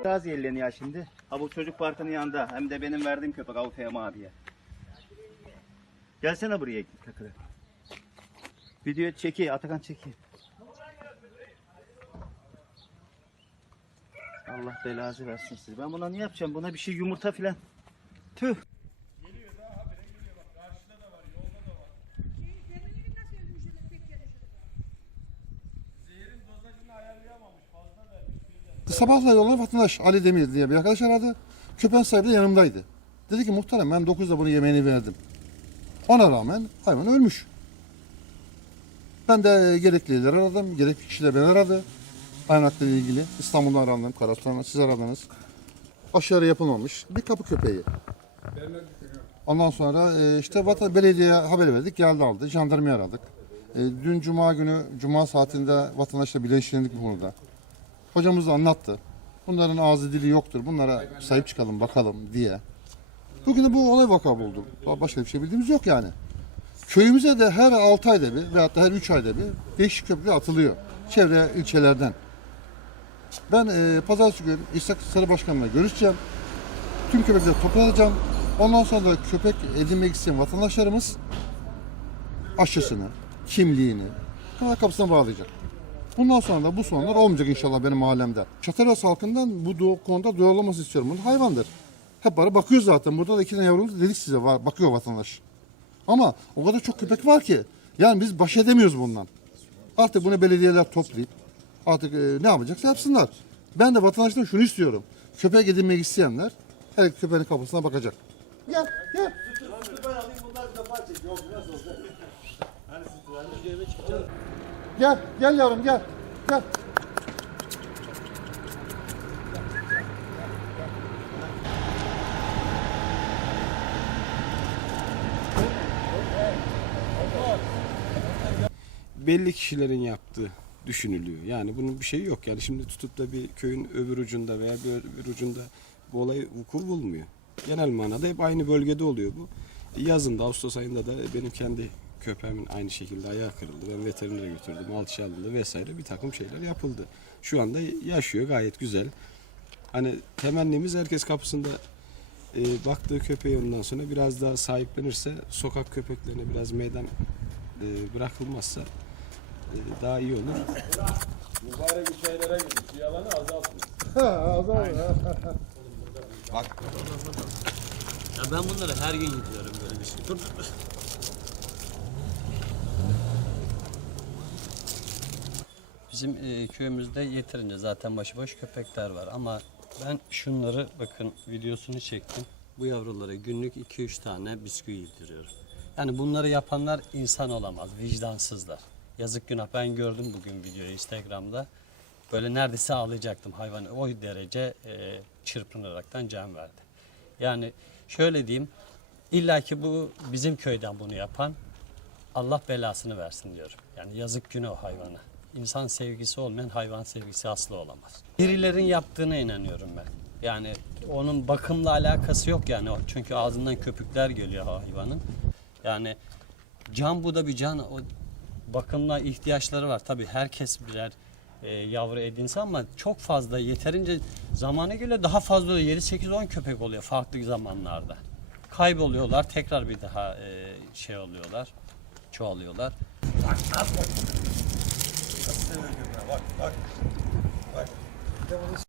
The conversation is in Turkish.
Biraz yerleniyor şimdi. Ha bu çocuk parkının yanında. Hem de benim verdiğim köpek Fehmi abiye. Gelsene buraya takılı. Video çeki, Atakan çeki. Allah belanızı versin sizi. Ben buna ne yapacağım? Buna bir şey yumurta filan. Sabahla yollanan vatandaş Ali Demir diye bir arkadaş aradı. Köpeğin sahibi de yanımdaydı. Dedi ki muhterem ben 9'da bunu yemeğini verdim. Ona rağmen hayvan ölmüş. Ben de gereklileri aradım. Gerekli kişiler beni aradı. Aynakla ilgili. İstanbul'dan arandım. Karasu'dan siz aradınız. Aşağı yapılmamış. Bir kapı köpeği. Ondan sonra e, işte vatan belediyeye haber verdik. Geldi aldı. Jandarmayı aradık. E, dün cuma günü, cuma saatinde vatandaşla bilinçlendik bu konuda. Hocamız da anlattı. Bunların ağzı dili yoktur. Bunlara sahip çıkalım bakalım diye. Bugün de bu olay vaka buldu. Başka bir şey bildiğimiz yok yani. Köyümüze de her 6 ayda bir veyahut da her 3 ayda bir değişik köprü atılıyor. Çevre ilçelerden. Ben e, pazartesi günü İshak Sarı Başkan'la görüşeceğim. Tüm köpekleri toplanacağım. Ondan sonra da köpek edinmek isteyen vatandaşlarımız aşısını, kimliğini kanal kapısına bağlayacak. Bundan sonra da bu sorunlar olmayacak inşallah benim mahallemde. Çateras halkından bu konuda duyarılması istiyorum. Bu hayvandır. Hep bana bakıyor zaten. Burada da iki tane yavrumuz dedik size var. Bakıyor vatandaş. Ama o kadar çok köpek var ki. Yani biz baş edemiyoruz bundan. Artık bunu belediyeler toplayıp artık e, ne yapacaksa yapsınlar. Ben de vatandaştan şunu istiyorum. Köpek edinmek isteyenler her köpeğin kapısına bakacak. Gel, gel. Gel, gel yavrum gel. Gel. belli kişilerin yaptığı düşünülüyor. Yani bunun bir şeyi yok. Yani şimdi tutup da bir köyün öbür ucunda veya bir öbür ucunda bu olay vuku bulmuyor. Genel manada hep aynı bölgede oluyor bu. Yazında Ağustos ayında da benim kendi köpeğimin aynı şekilde ayağı kırıldı. Ben veterinere götürdüm. Alçı alındı vesaire bir takım şeyler yapıldı. Şu anda yaşıyor gayet güzel. Hani temennimiz herkes kapısında e, baktığı köpeği ondan sonra biraz daha sahiplenirse sokak köpeklerine biraz meydan e, bırakılmazsa e, daha iyi olur. Mübarek şeylere gidip yalanı azaltın. Ya ben bunları her gün gidiyorum böyle bir şey. Dur. Bizim e, köyümüzde yeterince zaten başıboş köpekler var ama ben şunları bakın videosunu çektim. Bu yavrulara günlük 2-3 tane bisküvi yediriyorum. Yani bunları yapanlar insan olamaz, vicdansızlar. Yazık günah ben gördüm bugün videoyu Instagram'da. Böyle neredeyse ağlayacaktım hayvan o derece e, çırpınaraktan can verdi. Yani şöyle diyeyim, illa ki bu bizim köyden bunu yapan Allah belasını versin diyorum. Yani yazık günah o hayvana. İnsan sevgisi olmayan hayvan sevgisi asla olamaz. Birilerin yaptığına inanıyorum ben. Yani onun bakımla alakası yok yani. Çünkü ağzından köpükler geliyor hayvanın. Yani can bu da bir can. O bakımla ihtiyaçları var. Tabii herkes birer e, yavru edinse ama çok fazla yeterince zamana göre daha fazla oluyor. 7 8 10 köpek oluyor farklı zamanlarda. Kayboluyorlar, tekrar bir daha e, şey oluyorlar. Çoğalıyorlar. Evet. Bak bak. Bak.